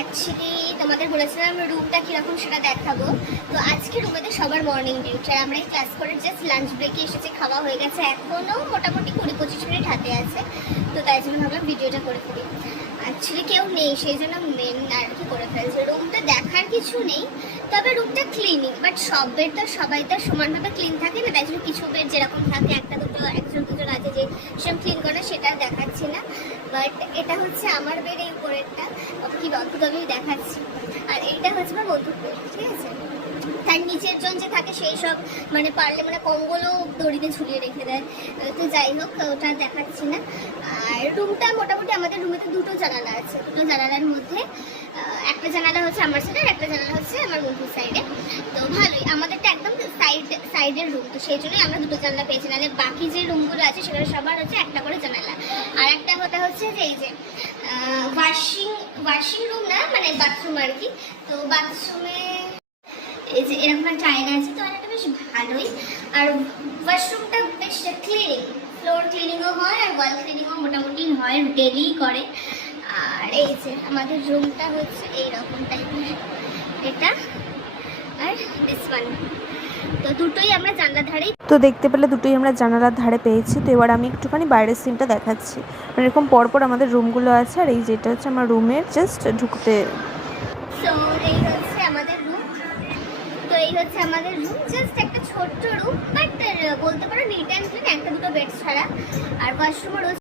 Actually তোমাদের বলেছিলাম রুমটা কীরকম সেটা দেখাবো। তো আজকে রুমেতে সবার মর্নিং ডিউটি, আর আমরা ক্লাস করে জাস্ট লাঞ্চ ব্রেকে এসেছি, খাওয়া হয়ে গেছে, এখনও মোটামুটি 20-25 মিনিট হাতে আছে। তো তাই জন্য ভাবলাম ভিডিওটা করে ফেলি। অ্যাকচুয়ালি কেউ নেই, সেই জন্য মেন আর কি করে ফেলছে। রুমটা দেখার কিছু নেই, তবে রুমটা ক্লিনিং, বাট সব বেড তো সবাই তো সমানভাবে ক্লিন থাকে না, তাই জন্য কিছু বেড যেরকম থাকে একটা দুটো একজন দুজন আছে যে সেরকম ক্লিন করে, সেটা দেখাচ্ছি না। বাট এটা হচ্ছে আমার বেড, এই উপরেরটা কি অদ্ভুতভাবেই দেখাচ্ছি। আর এইটা হচ্ছে আমার বন্ধুর বেড, ঠিক আছে। তার নিচের জন যে থাকে সেই সব মানে পারলে মানে কম্বলও দড়িতে ঝুলিয়ে রেখে দেয়। তো যাই হোক, ওটা দেখাচ্ছি না। আর রুমটা মোটামুটি আমাদের রুমেতে দুটো জানালা আছে, দুটো জানালার মধ্যে একটা জানালা হচ্ছে আমার সাইডে আর একটা জানালা হচ্ছে আমার বন্ধুর সাইডে। তো ভালোই, আমাদেরটা একদম সাইডের রুম, তো সেই জন্যই আমরা দুটো জানালা পেয়েছি। নাহলে বাকি যে রুমগুলো আছে সেখানে সবার হচ্ছে একটা করে জানালা। আর একটা কথা হচ্ছে যে এই যে ওয়াশিং রুম না, মানে বাথরুম আর কি। তো বাথরুমে এই যে এরকম একটা আয়না আছে, তো আয়নাটা বেশ ভালোই। আর ওয়াশরুমটা বেশ ক্লিনিং, ফ্লোর ক্লিনিংও হয় আর ওয়াল ক্লিনিংও মোটামুটি হয়, ডেলি করে। আর এই যে আমাদের রুমটা হচ্ছে এইরকম টাইপের, এটা আর দিস ওয়ান। তো দুটোই আমরা জানলার ধারেই, তো দেখতে পেলে দুটোই আমরা জানালার ধারে পেয়েছি। তো এবার আমি একটুখানি বাইরের সিনটা দেখাচ্ছি। মানে এরকম পরপর আমাদের রুমগুলো আছে, আর এই যেটা হচ্ছে আমার রুমের জাস্ট ঢুকতে। সো এই হচ্ছে আমাদের রুম। তো এই হচ্ছে আমাদের রুম, জাস্ট একটা ছোট্ট রুম, বাট বলতে পারো নিট অ্যান্ড ক্লিন, একটা দুটো বেড ছাড়া। আর ওয়াশরুমও রয়েছে।